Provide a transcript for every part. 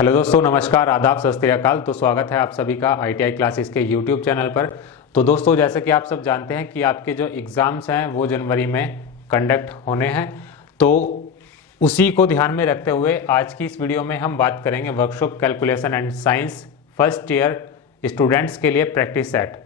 Hello दोस्तों, नमस्कार, आदाब, सत श्री अकाल। तो स्वागत है आप सभी का ITI क्लासेस के यूट्यूब चैनल पर। तो दोस्तों, जैसे कि आप सब जानते हैं कि आपके जो एग्ज़ाम्स हैं वो जनवरी में कंडक्ट होने हैं। तो उसी को ध्यान में रखते हुए आज की इस वीडियो में हम बात करेंगे workshop calculation and science first year students के लिए प्रैक्टिस सेट।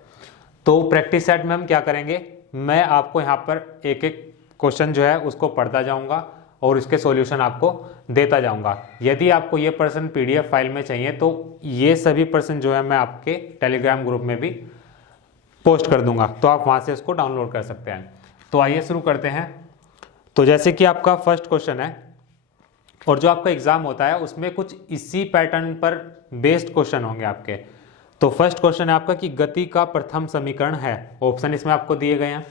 तो प्रैक्टिस सेट में हम क्या करेंगे, मैं आपको यहाँ पर एक एक क्वेश्चन जो है उसको पढ़ता जाऊँगा और इसके सॉल्यूशन आपको देता जाऊंगा। यदि आपको ये पर्सन PDF फाइल में चाहिए तो ये सभी पर्सन जो है मैं आपके टेलीग्राम ग्रुप में भी पोस्ट कर दूंगा, तो आप वहाँ से इसको डाउनलोड कर सकते हैं। तो आइए शुरू करते हैं। तो जैसे कि आपका फर्स्ट क्वेश्चन है और जो आपका एग्ज़ाम होता है उसमें कुछ इसी पैटर्न पर बेस्ड क्वेश्चन होंगे आपके। तो फर्स्ट क्वेश्चन है आपका कि गति का प्रथम समीकरण है। ऑप्शन इसमें आपको दिए गए हैं।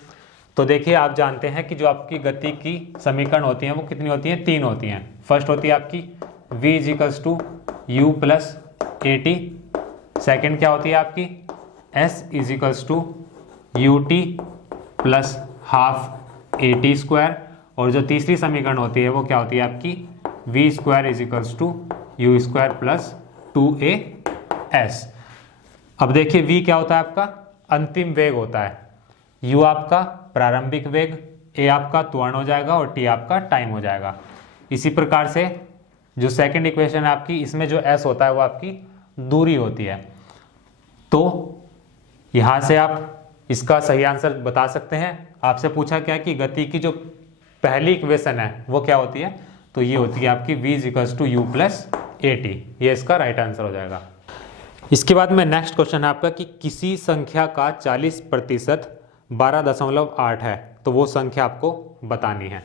तो देखिए, आप जानते हैं कि जो आपकी गति की समीकरण होती हैं वो कितनी होती हैं, 3 होती हैं। फर्स्ट होती है आपकी v = u + at। सेकेंड क्या होती है आपकी s = ut + ½ at²। और जो तीसरी समीकरण होती है वो क्या होती है आपकी v² = u² + 2as। अब देखिए, v क्या होता है आपका अंतिम वेग होता है, u आपका प्रारंभिक वेग, a आपका त्वरण हो जाएगा और t आपका टाइम हो जाएगा। इसी प्रकार से जो सेकंड इक्वेशन है आपकी, इसमें जो s होता है वो आपकी दूरी होती है। तो यहाँ से आप इसका सही आंसर बता सकते हैं। आपसे पूछा क्या कि गति की जो पहली इक्वेशन है वो क्या होती है, तो ये होती है आपकी v = u + at। ये इसका राइट आंसर हो जाएगा। इसके बाद में नेक्स्ट क्वेश्चन है आपका कि किसी संख्या का 40% 12.8 है, तो वो संख्या आपको बतानी है।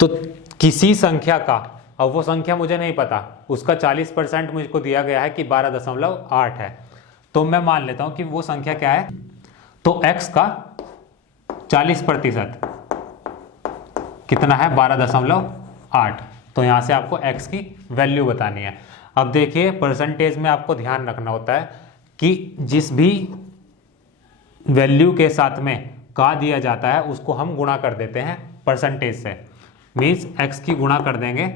तो किसी संख्या का, अब वो संख्या मुझे नहीं पता, उसका 40% मुझको दिया गया है कि 12.8 है। तो मैं मान लेता हूं कि वो संख्या क्या है, तो x का 40% कितना है, 12.8। तो यहां से आपको x की वैल्यू बतानी है। अब देखिए, परसेंटेज में आपको ध्यान रखना होता है कि जिस भी वैल्यू के साथ में का दिया जाता है उसको हम गुणा कर देते हैं परसेंटेज से। मीन्स x की गुणा कर देंगे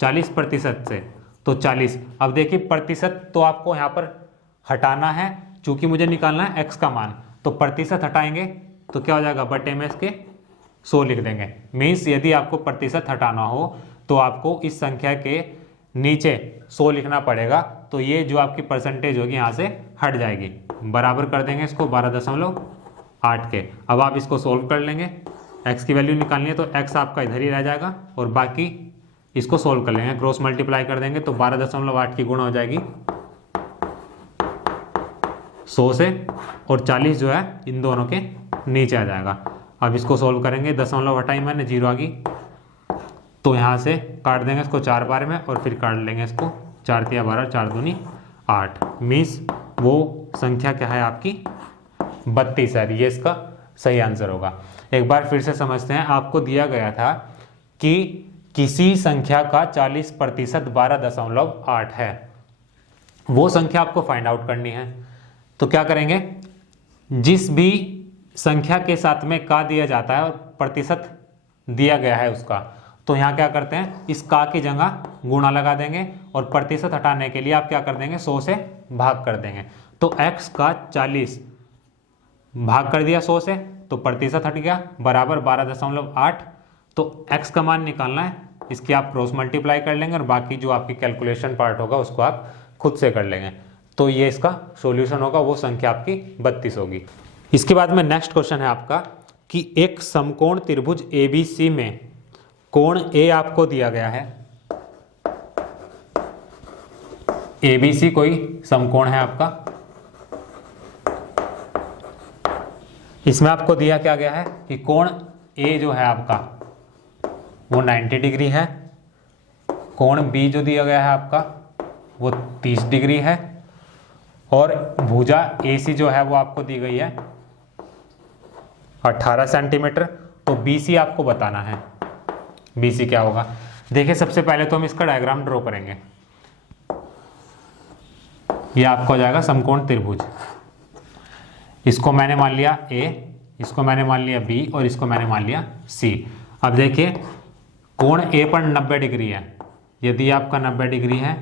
40% से, तो 40। अब देखिए, प्रतिशत तो आपको यहाँ पर हटाना है, चूंकि मुझे निकालना है x का मान। तो प्रतिशत हटाएंगे तो क्या हो जाएगा, बटे में इसके 100 लिख देंगे। मीन्स यदि आपको प्रतिशत हटाना हो तो आपको इस संख्या के नीचे 100 लिखना पड़ेगा। तो ये जो आपकी परसेंटेज होगी यहाँ से हट जाएगी। बराबर कर देंगे इसको 12.8 के। अब आप इसको सोल्व कर लेंगे, x की वैल्यू निकालनी है तो x आपका इधर ही रह जाएगा और बाकी इसको सोल्व कर लेंगे, क्रॉस मल्टीप्लाई कर देंगे तो 12.8 की गुणा हो जाएगी 100 से, और 40 जो है इन दोनों के नीचे आ जाएगा। अब इसको सोल्व करेंगे, दशमलव हटाई मैंने, 0 आ गई। तो यहाँ से काट देंगे इसको 4 बार में और फिर काट लेंगे इसको 4 × 12, 4 दूनी 8। मीन्स वो संख्या क्या है आपकी 32 है। ये इसका सही आंसर होगा। एक बार फिर से समझते हैं। आपको दिया गया था कि किसी संख्या का 40% 12.8 है, वो संख्या आपको फाइंड आउट करनी है। तो क्या करेंगे, जिस भी संख्या के साथ में का दिया जाता है और प्रतिशत दिया गया है उसका, तो यहाँ क्या करते हैं, इस का की जगह गुणा लगा देंगे और प्रतिशत हटाने के लिए आप क्या कर देंगे, 100 से भाग कर देंगे। तो x का 40 भाग कर दिया 100 से, तो प्रतिशत हट गया, बराबर 12.8। तो x का मान निकालना है, इसकी आप क्रॉस मल्टीप्लाई कर लेंगे और बाकी जो आपकी कैलकुलेशन पार्ट होगा उसको आप खुद से कर लेंगे। तो ये इसका सॉल्यूशन होगा, वो संख्या आपकी 32 होगी। इसके बाद में नेक्स्ट क्वेश्चन है आपका कि एक समकोण त्रिभुज ABC में कोण A आपको दिया गया है। ABC कोई समकोण है आपका, इसमें आपको दिया क्या गया है कि कोण A जो है आपका वो 90 डिग्री है, कोण B जो दिया गया है आपका वो 30 डिग्री है, और भुजा AC जो है वो आपको दी गई है 18 सेंटीमीटर। तो BC आपको बताना है। BC क्या होगा, देखिए सबसे पहले तो हम इसका डायग्राम ड्रॉ करेंगे। ये आपको हो जाएगा समकोण त्रिभुज। इसको मैंने मान लिया A, इसको मैंने मान लिया B और इसको मैंने मान लिया C। अब देखिए, कोण A पर 90 डिग्री है, यदि आपका 90 डिग्री है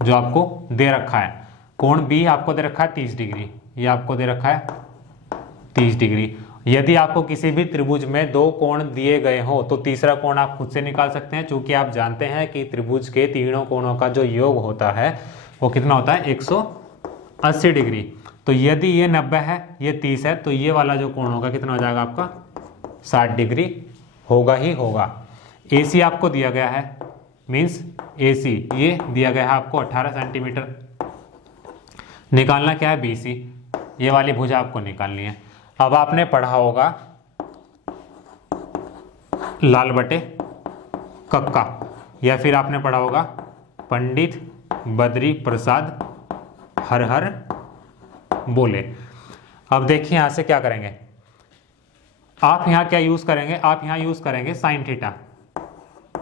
जो आपको दे रखा है, कोण बी आपको दे रखा है 30 डिग्री, ये आपको दे रखा है 30 डिग्री। यदि आपको किसी भी त्रिभुज में दो कोण दिए गए हो तो तीसरा कोण आप खुद से निकाल सकते हैं, क्योंकि आप जानते हैं कि त्रिभुज के तीनों कोणों का जो योग होता है वो कितना होता है 180 डिग्री। तो यदि ये 90 है ये 30 है तो ये वाला जो कोण होगा कितना हो जाएगा आपका 60 डिग्री होगा ही होगा। AC आपको दिया गया है, मीन्स AC ये दिया गया है आपको 18 सेंटीमीटर। निकालना क्या है BC, ये वाली भुजा आपको निकालनी है। अब आपने पढ़ा होगा लाल बटे कक्का, या फिर आपने पढ़ा होगा पंडित बद्री प्रसाद हर हर बोले। अब देखिए यहां से क्या करेंगे, आप यहां क्या यूज करेंगे, आप यहां यूज करेंगे sine theta.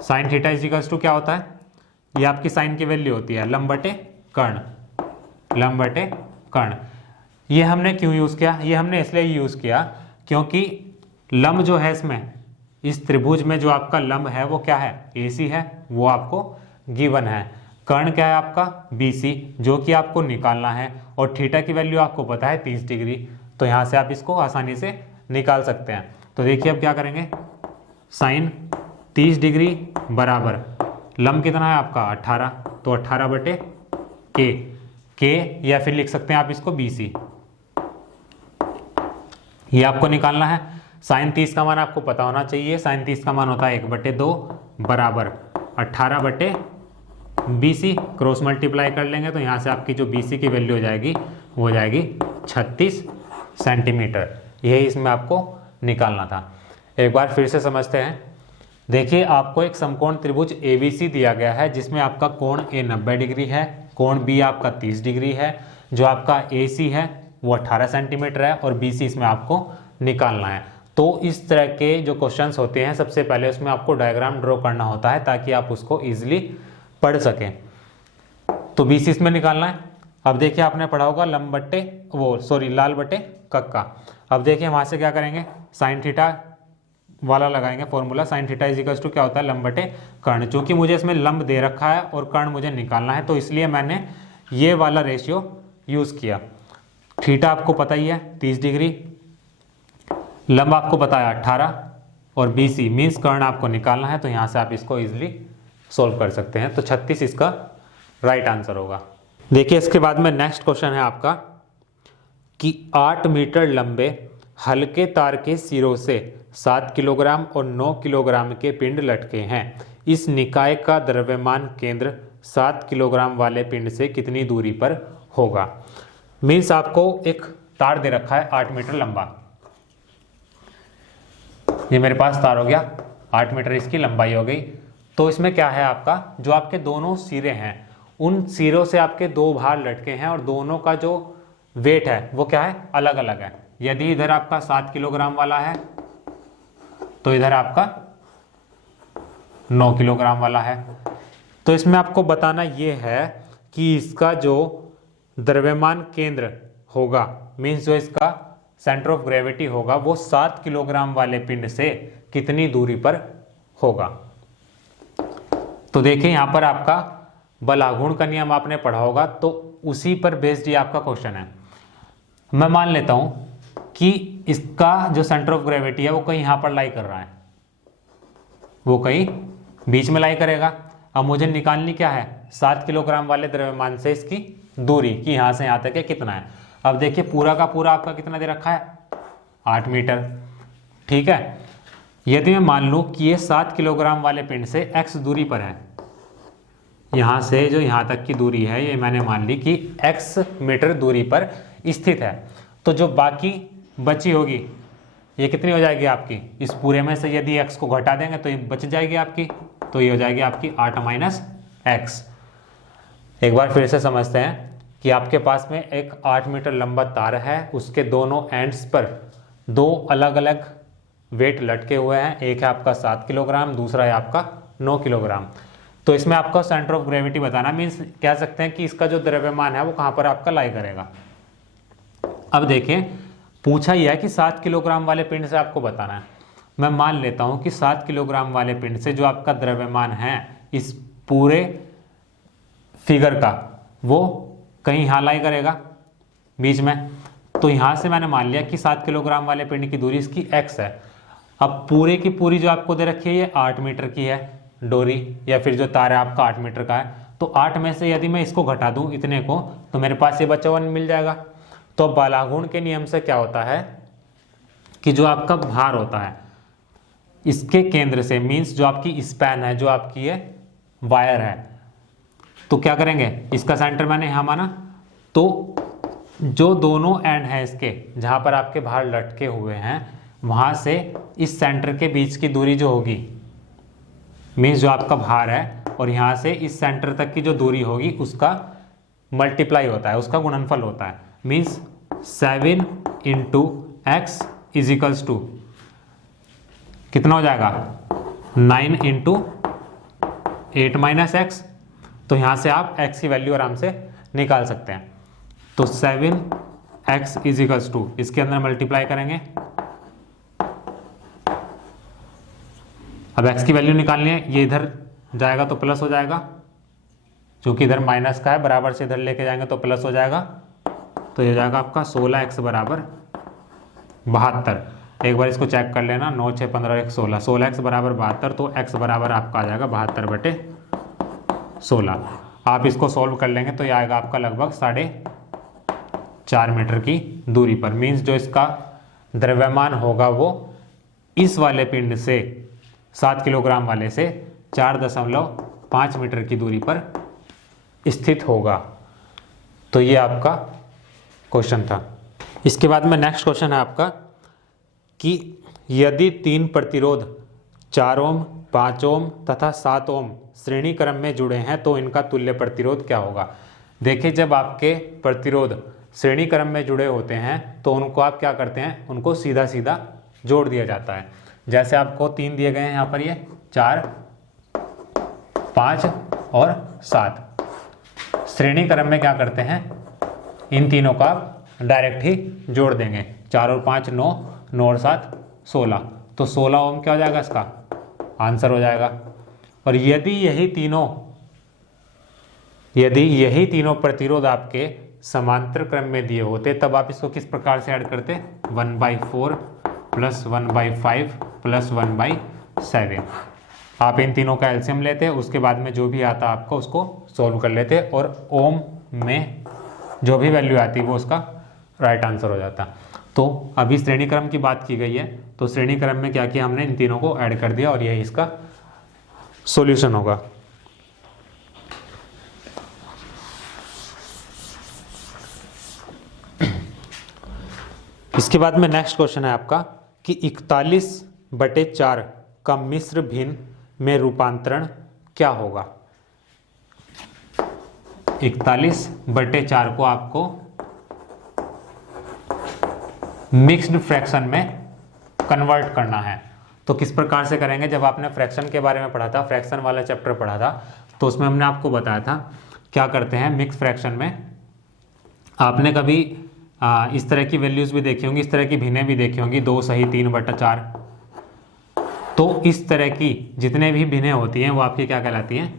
Sine theta equals to क्या होता है, ये आपकी साइन की वैल्यू होती है लंब बटे कर्ण, लंब बटे कर्ण। ये हमने क्यों यूज किया, ये हमने इसलिए यूज किया क्योंकि लंब जो है इसमें, इस त्रिभुज में जो आपका लंब है वो क्या है AC है, वो आपको गिवन है। कर्ण क्या है आपका BC, जो कि आपको निकालना है, और थीटा की वैल्यू आपको पता है 30 डिग्री। तो यहां से आप इसको आसानी से निकाल सकते हैं। तो देखिए अब क्या करेंगे, साइन 30 डिग्री बराबर लंब कितना है आपका 18, तो 18 बटे के, या फिर लिख सकते हैं आप इसको BC, ये आपको निकालना है। साइन 30 का मान आपको पता होना चाहिए, साइन 30 का मान होता है 1/2 बराबर 18 बटे BC, क्रॉस मल्टीप्लाई कर लेंगे तो यहाँ से आपकी जो BC की वैल्यू हो जाएगी वो हो जाएगी 36 सेंटीमीटर। यही इसमें आपको निकालना था। एक बार फिर से समझते हैं। देखिए आपको एक समकोण त्रिभुज ABC दिया गया है जिसमें आपका कोण A 90 डिग्री है, कोण B आपका 30 डिग्री है, जो आपका AC है वो 18 सेंटीमीटर है, और BC इसमें आपको निकालना है। तो इस तरह के जो क्वेश्चंस होते हैं सबसे पहले उसमें आपको डायग्राम ड्रॉ करना होता है ताकि आप उसको ईजिली पढ़ सकें। तो BC इसमें निकालना है। अब देखिए आपने पढ़ा होगा लंब बट्टे लाल बटे कक्का। अब देखिए वहां से क्या करेंगे, साइन थीटा वाला लगाएंगे formula. Sine theta equals to क्या होता है लंब बटे कर्ण। चूंकि मुझे इसमें लंब दे रखा है और कर्ण मुझे निकालना है तो इसलिए मैंने ये वाला रेशियो यूज किया। थीटा आपको पता ही है 30 डिग्री, लंब आपको पता है 18, और BC मीन्स कर्ण आपको निकालना है, तो यहां से आप इसको इजिली सोल्व कर सकते हैं। तो 36 इसका राइट आंसर होगा। देखिए इसके बाद में नेक्स्ट क्वेश्चन है आपका कि 8 मीटर लंबे हल्के तार के सिरों से 7 किलोग्राम और 9 किलोग्राम के पिंड लटके हैं। इस निकाय का द्रव्यमान केंद्र 7 किलोग्राम वाले पिंड से कितनी दूरी पर होगा। मीन्स आपको एक तार दे रखा है 8 मीटर लंबा, ये मेरे पास तार हो गया 8 मीटर इसकी लंबाई हो गई। तो इसमें क्या है आपका, जो आपके दोनों सिरे हैं उन सिरों से आपके दो भार लटके हैं और दोनों का जो वेट है वो क्या है अलग अलग है। यदि इधर आपका 7 किलोग्राम वाला है तो इधर आपका 9 किलोग्राम वाला है। तो इसमें आपको बताना ये है कि इसका जो द्रव्यमान केंद्र होगा, मीन्स जो इसका सेंटर ऑफ ग्रेविटी होगा वो 7 किलोग्राम वाले पिंड से कितनी दूरी पर होगा। तो देखिए यहां पर आपका बल आघूर्ण का नियम आपने पढ़ा होगा, तो उसी पर बेस्ड ये आपका क्वेश्चन है। मैं मान लेता हूं कि इसका जो सेंटर ऑफ ग्रेविटी है वो कहीं यहां पर लाई कर रहा है, वो कहीं बीच में लाई करेगा। अब मुझे निकालनी क्या है, 7 किलोग्राम वाले द्रव्यमान से इसकी दूरी कि यहां से यहां तक है कितना है। अब देखिए पूरा का पूरा आपका कितना दे रखा है 8 मीटर, ठीक है। यदि मैं मान लूं कि ये 7 किलोग्राम वाले पिंड से x दूरी पर है, यहां से जो यहां तक की दूरी है ये मैंने मान ली कि x मीटर दूरी पर स्थित है, तो जो बाकी बची होगी ये कितनी हो जाएगी आपकी, इस पूरे में से यदि x को घटा देंगे तो ये बच जाएगी आपकी, तो ये हो जाएगी आपकी 8 माइनस x। एक बार फिर से समझते हैं कि आपके पास में एक 8 मीटर लंबा तार है, उसके दोनों एंड्स पर दो अलग अलग वेट लटके हुए हैं, एक है आपका 7 किलोग्राम, दूसरा है आपका 9 किलोग्राम। तो इसमें आपका सेंटर ऑफ ग्रेविटी बताना, मीन्स कह सकते हैं कि इसका जो द्रव्यमान है वो कहां पर आपका लाई करेगा। अब देखिए पूछा यह है कि 7 किलोग्राम वाले पिंड से आपको बताना है। मैं मान लेता हूं कि 7 किलोग्राम वाले पिंड से जो आपका द्रव्यमान है इस पूरे फिगर का वो कहीं यहाँ लाई करेगा बीच में। तो यहाँ से मैंने मान लिया कि 7 किलोग्राम वाले पिंड की दूरी इसकी x है। अब पूरे की पूरी जो आपको दे रखी है ये 8 मीटर की है डोरी, या फिर जो तार है आपका 8 मीटर का है। तो 8 में से यदि मैं इसको घटा दूं इतने को, तो मेरे पास ये बचा हुआ मिल जाएगा। तो बालागुण के नियम से क्या होता है कि जो आपका भार होता है इसके केंद्र से, मीन्स जो आपकी स्पैन है, जो आपकी ये वायर है, तो क्या करेंगे, इसका सेंटर मैंने यहाँ माना, तो जो दोनों एंड है इसके, जहाँ पर आपके भार लटके हुए हैं, वहाँ से इस सेंटर के बीच की दूरी जो होगी, मीन्स जो आपका भार है और यहाँ से इस सेंटर तक की जो दूरी होगी उसका मल्टीप्लाई होता है, उसका गुणनफल होता है। Means 7 into X is equals to कितना हो जाएगा, 9 इंटू 8 माइनस एक्स। तो यहाँ से आप x की वैल्यू आराम से निकाल सकते हैं। तो 7x इज इक्वल्स टू, इसके अंदर मल्टीप्लाई करेंगे। अब x की वैल्यू निकालनी है, ये इधर जाएगा तो प्लस हो जाएगा, क्योंकि इधर माइनस का है, बराबर से इधर लेके जाएंगे तो प्लस हो जाएगा। तो ये हो जाएगा आपका 16x बराबर 72। एक बार इसको चेक कर लेना, 9 6 15 1 16, 16x बराबर 72। तो x बराबर आपका आ जाएगा 72/16। आप इसको सॉल्व कर लेंगे तो ये आएगा आपका लगभग 4.5 मीटर की दूरी पर। मीन्स जो इसका द्रव्यमान होगा वो इस वाले पिंड से, 7 किलोग्राम वाले से 4.5 मीटर की दूरी पर स्थित होगा। तो ये आपका क्वेश्चन था। इसके बाद में नेक्स्ट क्वेश्चन है आपका कि यदि 3 प्रतिरोध 4 ओम, 5 ओम तथा 7 ओम श्रेणी क्रम में जुड़े हैं तो इनका तुल्य प्रतिरोध क्या होगा। देखिए, जब आपके प्रतिरोध श्रेणी क्रम में जुड़े होते हैं तो उनको आप क्या करते हैं, उनको सीधा सीधा जोड़ दिया जाता है। जैसे आपको 3 दिए गए हैं यहाँ पर, ये 4 5 और 7। श्रेणी क्रम में क्या करते हैं, इन तीनों का डायरेक्ट ही जोड़ देंगे। 4 और 5 9, 9 और 7 16। तो 16 ओम क्या हो जाएगा, इसका आंसर हो जाएगा। और यदि यही तीनों प्रतिरोध आपके समांतर क्रम में दिए होते, तब आप इसको किस प्रकार से ऐड करते, 1/4 प्लस 1/5 प्लस 1/7। आप इन तीनों का एलसीएम लेते, उसके बाद में जो भी आता आपको उसको सॉल्व कर लेते, और ओम में जो भी वैल्यू आती वो उसका राइट आंसर हो जाता। तो अभी श्रेणी क्रम की बात की गई है, तो श्रेणी क्रम में क्या किया हमने, इन तीनों को ऐड कर दिया और यही इसका सॉल्यूशन होगा। इसके बाद में नेक्स्ट क्वेश्चन है आपका कि 41/4 का मिश्र भिन्न में रूपांतरण क्या होगा। 41/4 को आपको मिक्स्ड फ्रैक्शन में कन्वर्ट करना है। तो किस प्रकार से करेंगे, जब आपने फ्रैक्शन के बारे में पढ़ा था, फ्रैक्शन वाला चैप्टर पढ़ा था, तो उसमें हमने आपको बताया था क्या करते हैं मिक्स फ्रैक्शन में। आपने कभी इस तरह की वैल्यूज भी देखी होंगी, इस तरह की भिन्नें भी देखी होंगी, 2 सही 3/4। तो इस तरह की जितने भी भिन्नें होती हैं वो आपकी क्या कहलाती हैं,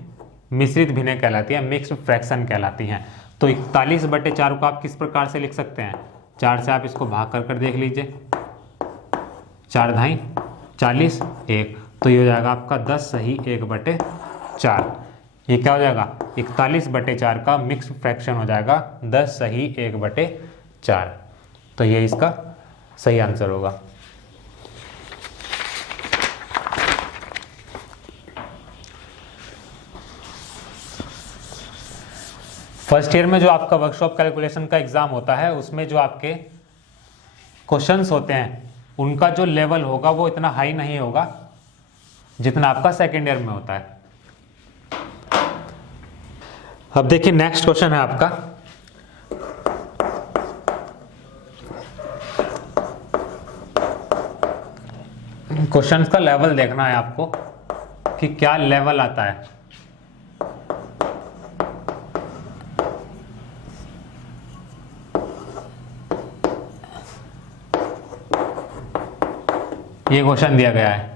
मिश्रित भिन्नें कहलाती हैं, मिक्स्ड फ्रैक्शन कहलाती हैं। तो 41/4 को आप किस प्रकार से लिख सकते हैं, 4 से आप इसको भाग कर देख लीजिए, 4 धाई 40 1, तो ये हो जाएगा आपका 10 सही 1/4। ये क्या हो जाएगा, 41/4 का मिक्स्ड फ्रैक्शन हो जाएगा 10 सही 1/4। तो ये इसका सही आंसर होगा। फर्स्ट ईयर में जो आपका वर्कशॉप कैलकुलेशन का एग्जाम होता है, उसमें जो आपके क्वेश्चंस होते हैं उनका जो लेवल होगा वो इतना हाई नहीं होगा जितना आपका सेकेंड ईयर में होता है। अब देखिए नेक्स्ट क्वेश्चन है आपका क्वेश्चंस का लेवल देखना है आपको कि क्या लेवल आता है। ये क्वेश्चन दिया गया है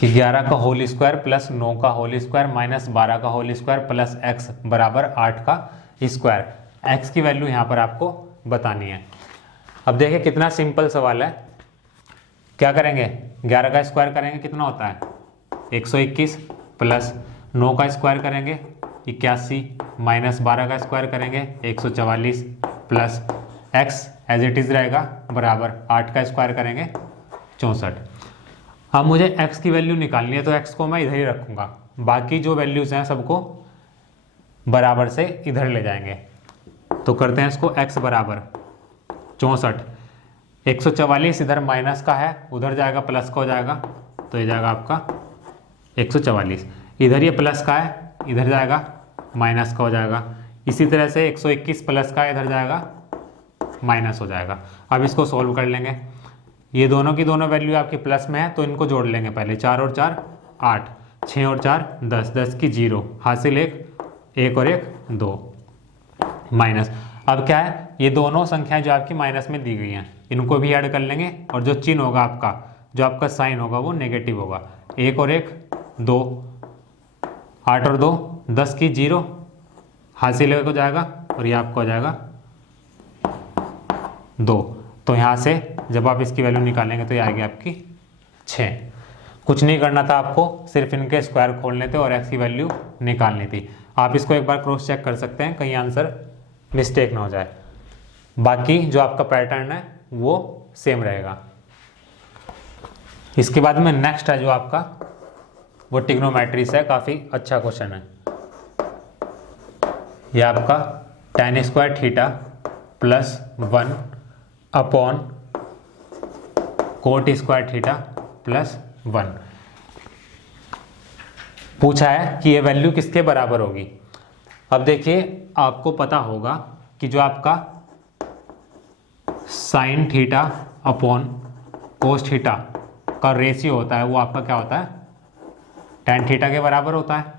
कि 11 का होल स्क्वायर प्लस 9 का होल स्क्वायर माइनस 12 का होल स्क्वायर प्लस x बराबर 8 का स्क्वायर। x की वैल्यू यहाँ पर आपको बतानी है। अब देखिए कितना सिंपल सवाल है। क्या करेंगे, 11 का स्क्वायर करेंगे कितना होता है 121 प्लस 9 का स्क्वायर करेंगे 81 माइनस 12 का स्क्वायर करेंगे 144 plus x as it is रहेगा बराबर 8 का स्क्वायर करेंगे 64। अब मुझे x की वैल्यू निकालनी है तो x को मैं इधर ही रखूँगा, बाकी जो वैल्यूज़ हैं सबको बराबर से इधर ले जाएंगे। तो करते हैं इसको x बराबर 64, 144 इधर माइनस का है उधर जाएगा प्लस का हो जाएगा, तो ये जाएगा आपका 144। इधर ये प्लस का है इधर जाएगा माइनस का हो जाएगा। इसी तरह से 121 प्लस का इधर जाएगा माइनस हो जाएगा। अब इसको सोल्व कर लेंगे। ये दोनों की दोनों वैल्यू आपकी प्लस में है तो इनको जोड़ लेंगे पहले। 4 और 4 8, 6 और 4 10, 10 की 0, हासिल 1 और 1 2 माइनस। अब क्या है, ये दोनों संख्याएं जो आपकी माइनस में दी गई हैं इनको भी ऐड कर लेंगे और जो चिन्ह होगा आपका, जो आपका साइन होगा वो नेगेटिव होगा। 1 और 1 2, 8 और 2 10 की 0, हासिल 1 हो जाएगा और ये आपका हो जाएगा 2। तो यहाँ से जब आप इसकी वैल्यू निकालेंगे तो ये आएगी आपकी 6। कुछ नहीं करना था आपको, सिर्फ इनके स्क्वायर खोलने थे और x की वैल्यू निकालनी थी। आप इसको एक बार क्रॉस चेक कर सकते हैं कहीं आंसर मिस्टेक ना हो जाए। बाकी जो आपका पैटर्न है वो सेम रहेगा। इसके बाद में नेक्स्ट है जो आपका वो ट्रिग्नोमेट्री से, काफ़ी अच्छा क्वेश्चन है। ये आपका tan square theta plus 1 upon coat square theta plus 1 पूछा है कि ये वैल्यू किसके बराबर होगी। अब देखिए आपको पता होगा कि जो आपका sign theta upon cos theta का रेशियो होता है वो आपका क्या होता है, tan थीटा के बराबर होता है।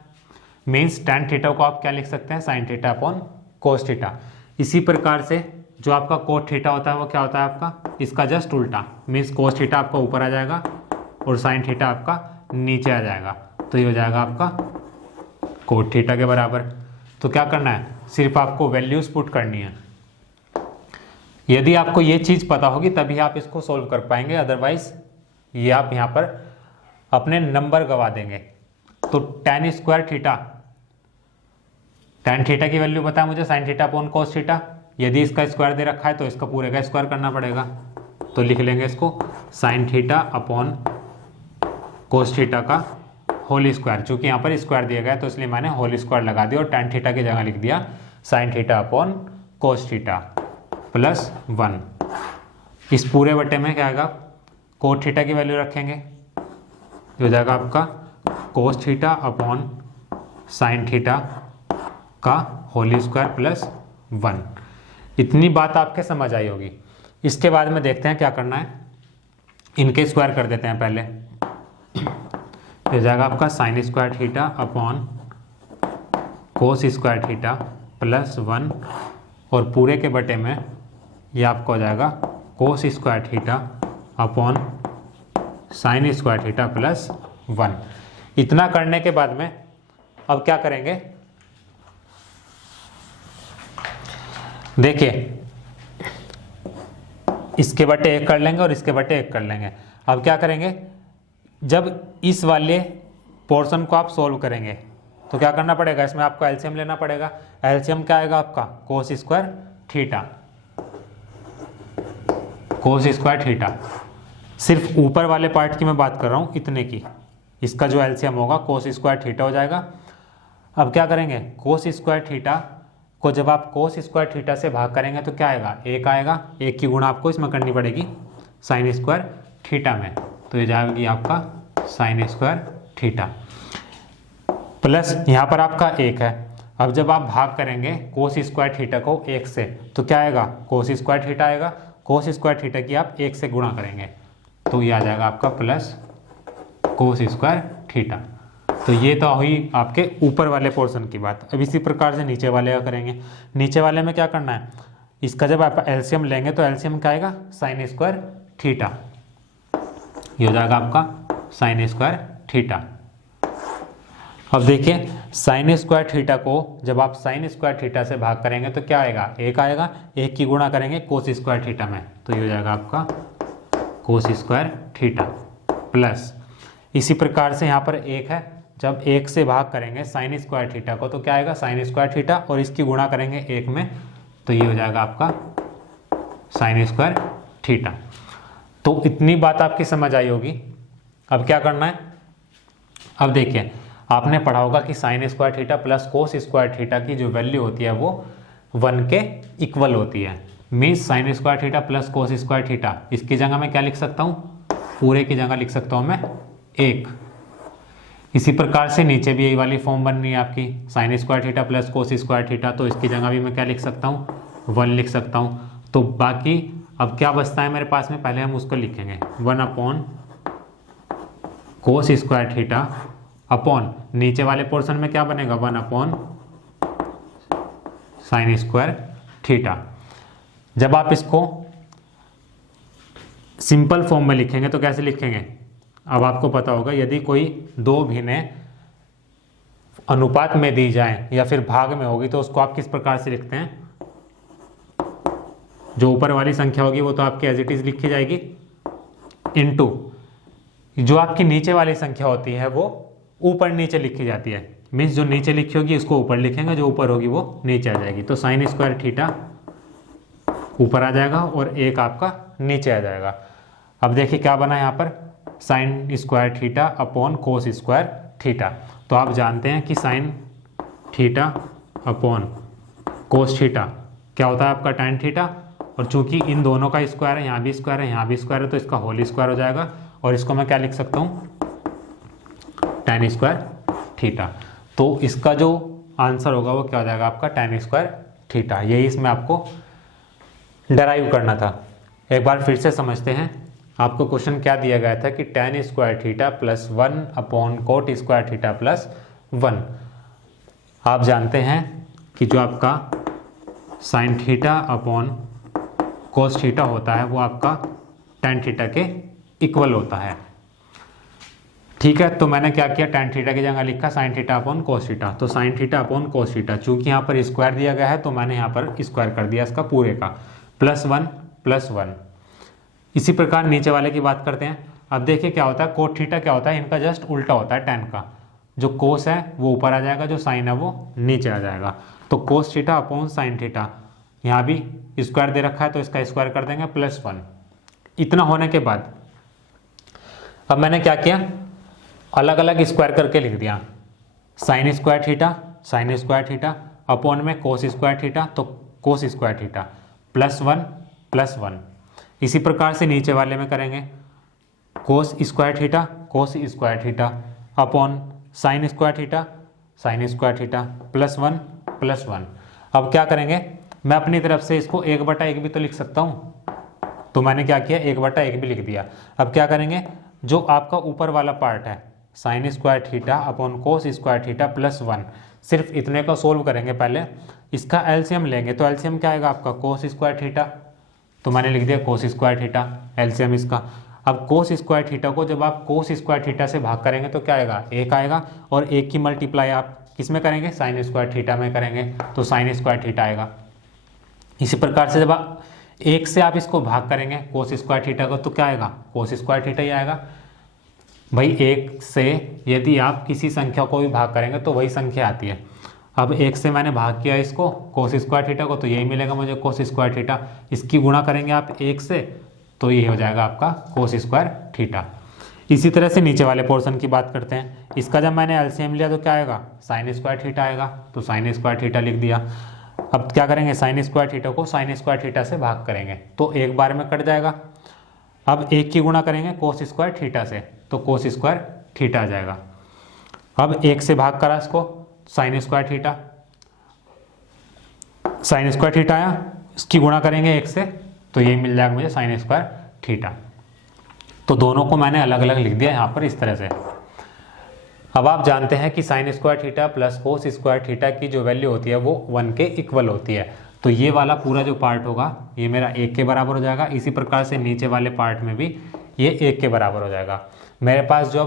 मीन्स tan थीटा को आप क्या लिख सकते हैं, sign theta upon cos theta. इसी प्रकार से जो आपका कोट थीटा होता है वो क्या होता है आपका, इसका जस्ट उल्टा। मीन्स कोस थीटा आपका ऊपर आ जाएगा और साइन थीटा आपका नीचे आ जाएगा, तो ये हो जाएगा आपका कोट थीटा के बराबर। तो क्या करना है, सिर्फ आपको वैल्यूज पुट करनी है। यदि आपको ये चीज़ पता होगी तभी आप इसको सोल्व कर पाएंगे, अदरवाइज ये आप यहाँ पर अपने नंबर गवा देंगे। तो tan square theta, tan theta की वैल्यू पता है मुझे, sign theta upon cos theta. यदि इसका स्क्वायर दे रखा है तो इसका पूरे का स्क्वायर करना पड़ेगा। तो लिख लेंगे इसको sign theta upon cos theta का होल स्क्वायर। चूंकि यहाँ पर स्क्वायर दिया गया है तो इसलिए मैंने होल स्क्वायर लगा दिया और tan थीटा की जगह लिख दिया sign theta upon cos theta plus 1। इस पूरे बटे में क्या आएगा, कोट थीटा की वैल्यू रखेंगे, हो जाएगा आपका cos theta upon sine theta का होल स्क्वायर प्लस 1। इतनी बात आपके समझ आई होगी। इसके बाद में देखते हैं क्या करना है, इनके स्क्वायर कर देते हैं पहले। हो जाएगा आपका sine square theta upon cos square theta plus 1 और पूरे के बटे में ये आपका हो जाएगा cos square theta upon sine square theta plus 1। इतना करने के बाद में अब क्या करेंगे, देखिए इसके बटे 1 कर लेंगे और इसके बटे 1 कर लेंगे। अब क्या करेंगे, जब इस वाले पोर्शन को आप सोल्व करेंगे तो क्या करना पड़ेगा, इसमें आपको एलसीएम लेना पड़ेगा। एलसीएम क्या आएगा आपका, cos square theta, cos square theta. सिर्फ ऊपर वाले पार्ट की मैं बात कर रहा हूँ, इतने की, इसका जो एलसीएम होगा कोस स्क्वायर थीटा हो जाएगा। अब क्या करेंगे, कोस स्क्वायर थीटा को जब आप कोस स्क्वायर थीटा से भाग करेंगे तो क्या आएगा, 1 आएगा। 1 की गुणा आपको इसमें करनी पड़ेगी साइन स्क्वायर थीटा में, तो ये जाएगी आपका साइन स्क्वायर थीटा प्लस यहाँ पर आपका 1 है। अब जब आप भाग करेंगे कोस स्क्वायर थीटा को 1 से तो क्या आएगा, कोस स्क्वायर थीटा आएगा। कोस स्क्वायर थीटा की आप 1 से गुणा करेंगे तो ये आ जाएगा आपका प्लस कोस स्क्वायर थीटा। तो ये तो हुई आपके ऊपर वाले पोर्शन की बात। अब इसी प्रकार से नीचे वाले का करेंगे। नीचे वाले में क्या करना है, इसका जब आप एलसीएम लेंगे तो एलसीएम क्या आएगा, साइन स्क्वायर थीटा। ये हो जाएगा आपका साइन स्क्वायर थीटा। अब देखिए साइन स्क्वायर थीटा को जब आप साइन स्क्वायर थीटा से भाग करेंगे तो क्या आएगा, एक आएगा, एक की गुणा करेंगे कोस स्क्वायर थीटा में, तो ये हो जाएगा आपका कोस स्क्वायर थीटा प्लस, इसी प्रकार से यहाँ पर एक है, जब एक से भाग करेंगे साइन स्क्वायर थीटा को तो क्या आएगा, साइन स्क्वायर थीटा, और इसकी गुणा करेंगे एक में, तो ये हो जाएगा आपका साइन स्क्वायर थीटा। तो इतनी बात आपकी समझ आई होगी। अब क्या करना है, अब देखिए आपने पढ़ा होगा कि sine square theta plus cos square theta की जो वैल्यू होती है वो 1 के इक्वल होती है। Means sine square theta plus cos square theta, इसकी जगह मैं क्या लिख सकता हूँ, पूरे की जगह लिख सकता हूँ मैं 1। इसी प्रकार से नीचे भी यही वाली फॉर्म बननी है आपकी, sine square theta plus cos square theta, तो इसकी जगह भी मैं क्या लिख सकता हूँ, 1 लिख सकता हूँ। तो बाकी अब क्या बचता है मेरे पास में, पहले हम उसको लिखेंगे 1 upon cos square theta upon नीचे वाले पोर्शन में क्या बनेगा, 1 अपॉन साइन स्क्वायर थीटा। जब आप इसको सिंपल फॉर्म में लिखेंगे तो कैसे लिखेंगे, अब आपको पता होगा यदि कोई दो भिन्नें अनुपात में दी जाए या फिर भाग में होगी तो उसको आप किस प्रकार से लिखते हैं, जो ऊपर वाली संख्या होगी वो तो आपकी एज इट इज लिखी जाएगी, इनटू जो आपकी नीचे वाली संख्या होती है वो ऊपर नीचे लिखी जाती है। मीन्स जो नीचे लिखी होगी उसको ऊपर लिखेंगे, जो ऊपर होगी वो नीचे आ जाएगी। तो साइन स्क्वायर थीटा ऊपर आ जाएगा और एक आपका नीचे आ जाएगा। अब देखिए क्या बना यहाँ पर, sine square theta upon cos square theta. तो आप जानते हैं कि sign theta upon cos theta क्या होता है आपका टैन थीटा, और चूंकि इन दोनों का स्क्वायर है, यहाँ भी स्क्वायर है यहाँ भी स्क्वायर है, तो इसका होल स्क्वायर हो जाएगा, और इसको मैं क्या लिख सकता हूँ, टैन स्क्वायर थीटा। तो इसका जो आंसर होगा वो क्या हो जाएगा आपका, टैन स्क्वायर थीटा। यही इसमें आपको डराइव करना था। एक बार फिर से समझते हैं, आपको क्वेश्चन क्या दिया गया था कि tan square theta plus 1 upon coat square theta plus 1। आप जानते हैं कि जो आपका sign theta upon cos theta होता है वो आपका टैन थीटा के इक्वल होता है। ठीक है, तो मैंने क्या किया, टैन थीटा की जगह लिखा sine theta upon cos theta. तो sine theta upon cos theta, चूंकि यहाँ पर स्क्वायर दिया गया है तो मैंने यहाँ पर स्क्वायर कर दिया इसका पूरे का, प्लस 1 प्लस 1। इसी प्रकार नीचे वाले की बात करते हैं। अब देखिए क्या होता है, कोट थीटा क्या होता है, इनका जस्ट उल्टा होता है टैन का, जो कोस है वो ऊपर आ जाएगा, जो साइन है वो नीचे आ जाएगा। तो cos theta upon sine theta, यहाँ भी स्क्वायर दे रखा है तो इसका स्क्वायर कर देंगे प्लस 1। इतना होने के बाद अब मैंने क्या किया, अलग अलग स्क्वायर करके लिख दिया, साइन स्क्वायर थीटा अपॉन में कोस स्क्वायर थीटा, तो cos square theta plus 1 plus 1। इसी प्रकार से नीचे वाले में करेंगे cos square theta upon sine square theta plus 1 plus 1। अब क्या करेंगे, मैं अपनी तरफ से इसको 1/1 भी तो लिख सकता हूँ, तो मैंने क्या किया 1/1 भी लिख दिया। अब क्या करेंगे, जो आपका ऊपर वाला पार्ट है sine square theta upon cos square theta plus 1, सिर्फ इतने का सोल्व करेंगे। पहले इसका एलसीएम लेंगे, तो एलसीएम क्या आएगा आपका, कोस स्क्वायर थीटा, तो मैंने लिख दिया कोस स्क्वायर थीटा एलसीएम इसका। अब कोस स्क्वायर थीटा को जब आप कोस स्क्वायर थीटा से भाग करेंगे तो क्या आएगा, 1 आएगा, और 1 की मल्टीप्लाई आप किस में करेंगे, साइन स्क्वायर थीटा में करेंगे, तो साइन स्क्वायर थीटा आएगा। इसी प्रकार से जब आप 1 से आप इसको भाग करेंगे कोस स्क्वायर थीटा को तो क्या आएगा, कोस स्क्वायर थीटा ही आएगा। भाई 1 से यदि आप किसी संख्या को भी भाग करेंगे तो वही संख्या आती है। अब 1 से मैंने भाग किया इसको कोस स्क्वायर थीटा को, तो यही मिलेगा मुझे कोस स्क्वायर थीटा। इसकी गुणा करेंगे आप 1 से तो ये हो जाएगा आपका कोस स्क्वायर थीटा। इसी तरह से नीचे वाले पोर्शन की बात करते हैं। इसका जब मैंने एलसीएम लिया तो क्या आएगा, साइन स्क्वायर थीटा आएगा, तो साइन स्क्वायर थीटा लिख दिया। अब क्या करेंगे, साइन स्क्वायर थीटा को साइन स्क्वायर थीटा से भाग करेंगे तो एक बार में कट जाएगा। अब 1 की गुणा करेंगे कोस स्क्वायर थीटा से, तो कोस स्क्वायर थीटा आ जाएगा। अब 1 से भाग करा इसको साइन स्क्वायर थीटा आया, इसकी गुणा करेंगे 1 से तो यही मिल जाएगा मुझे साइन स्क्वायर थीटा। तो दोनों को मैंने अलग अलग लिख दिया यहाँ पर इस तरह से। अब आप जानते हैं कि sine square theta plus cos square theta की जो वैल्यू होती है वो 1 के इक्वल होती है। तो ये वाला पूरा जो पार्ट होगा ये मेरा 1 के बराबर हो जाएगा। इसी प्रकार से नीचे वाले पार्ट में भी ये 1 के बराबर हो जाएगा। मेरे पास जो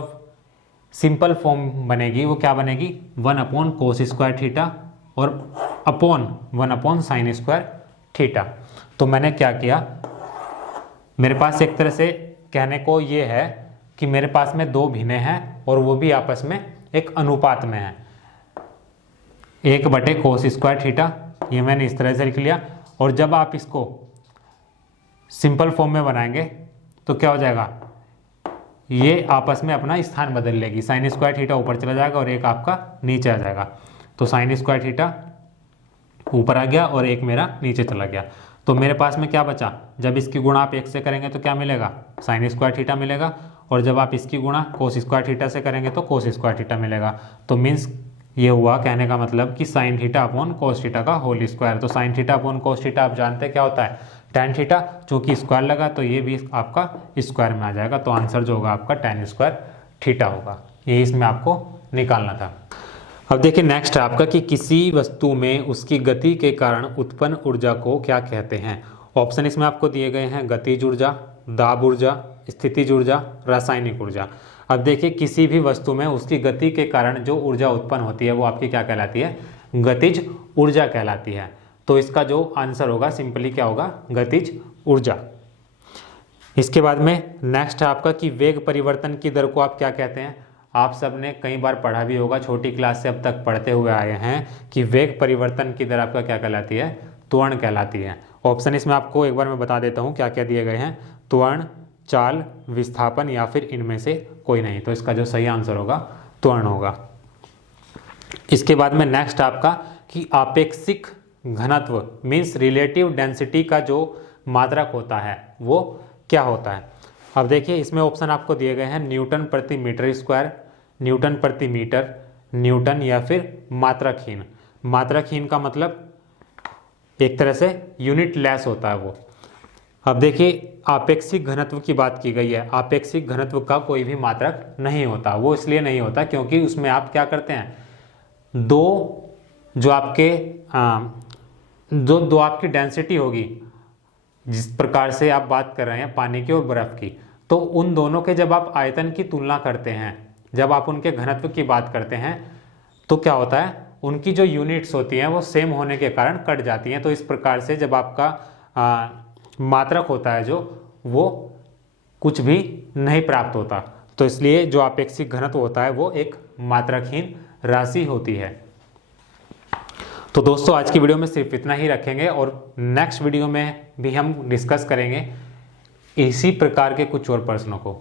सिंपल फॉर्म बनेगी वो क्या बनेगी, 1 अपॉन कोस स्क्वायर थीटा और upon 1 upon sine square theta. तो मैंने क्या किया, मेरे पास एक तरह से कहने को ये है कि मेरे पास में दो भिन्नें हैं और वो भी आपस में एक अनुपात में है, 1 कोस स्क्वायर थीटा, ये मैंने इस तरह से लिख लिया। और जब आप इसको सिंपल फॉर्म में बनाएंगे तो क्या हो जाएगा, ये आपस में अपना स्थान बदल लेगी, साइन स्क्वायर थीटा ऊपर चला जाएगा और एक आपका नीचे आ जाएगा। तो साइन स्क्वायर थीटा ऊपर आ गया और एक मेरा नीचे चला गया। तो मेरे पास में क्या बचा, जब इसकी गुणा आप 1 से करेंगे तो क्या मिलेगा, साइन स्क्वायर थीटा मिलेगा, और जब आप इसकी गुणा कोस स्क्वायर थीटा से करेंगे तो कोस स्क्वायर थीटा मिलेगा। तो मीन्स ये हुआ कहने का मतलब कि sign theta upon cos theta का होल स्क्वायर। तो sine theta upon cos theta आप जानते हैं क्या होता है, tan थीटा, चूंकि स्क्वायर लगा तो ये भी आपका स्क्वायर में आ जाएगा। तो आंसर जो होगा आपका tan स्क्वायर थीटा होगा, ये इसमें आपको निकालना था। अब देखिए नेक्स्ट है आपका कि किसी वस्तु में उसकी गति के कारण उत्पन्न ऊर्जा को क्या कहते हैं। ऑप्शन इसमें आपको दिए गए हैं, गतिज ऊर्जा, दाब ऊर्जा, स्थितिज ऊर्जा, रासायनिक ऊर्जा। अब देखिए किसी भी वस्तु में उसकी गति के कारण जो ऊर्जा उत्पन्न होती है वो आपकी क्या कहलाती है, गतिज ऊर्जा कहलाती है। तो इसका जो आंसर होगा सिंपली क्या होगा, गतिज ऊर्जा। इसके बाद में नेक्स्ट है आपका कि वेग परिवर्तन की दर को आप क्या कहते हैं। आप सब ने कई बार पढ़ा भी होगा, छोटी क्लास से अब तक पढ़ते हुए आए हैं कि वेग परिवर्तन की दर आपका क्या कहलाती है, त्वरण कहलाती है। ऑप्शन इसमें आपको एक बार मैं बता देता हूँ क्या क्या दिए गए हैं, त्वरण, चाल, विस्थापन या फिर इनमें से कोई नहीं। तो इसका जो सही आंसर होगा त्वरण होगा। इसके बाद में नेक्स्ट आपका कि आपेक्षिक घनत्व मीन्स रिलेटिव डेंसिटी का जो मात्रक होता है वो क्या होता है। अब देखिए इसमें ऑप्शन आपको दिए गए हैं, न्यूटन प्रति मीटर स्क्वायर, न्यूटन प्रति मीटर, न्यूटन या फिर मात्रकहीन। मात्रकहीन का मतलब एक तरह से यूनिट लेस होता है वो। अब देखिए आपेक्षिक घनत्व की बात की गई है, आपेक्षिक घनत्व का कोई भी मात्रक नहीं होता। वो इसलिए नहीं होता क्योंकि उसमें आप क्या करते हैं, जो आपकी डेंसिटी होगी, जिस प्रकार से आप बात कर रहे हैं पानी की और बर्फ की, तो उन दोनों के जब आप आयतन की तुलना करते हैं, जब आप उनके घनत्व की बात करते हैं तो क्या होता है, उनकी जो यूनिट्स होती हैं वो सेम होने के कारण कट जाती हैं। तो इस प्रकार से जब आपका मात्रक होता है जो, वो कुछ भी नहीं प्राप्त होता। तो इसलिए जो आपेक्षिक घनत्व होता है वो एक मात्रकहीन राशि होती है। तो दोस्तों आज की वीडियो में सिर्फ इतना ही रखेंगे और नेक्स्ट वीडियो में भी हम डिस्कस करेंगे इसी प्रकार के कुछ और प्रश्नों को।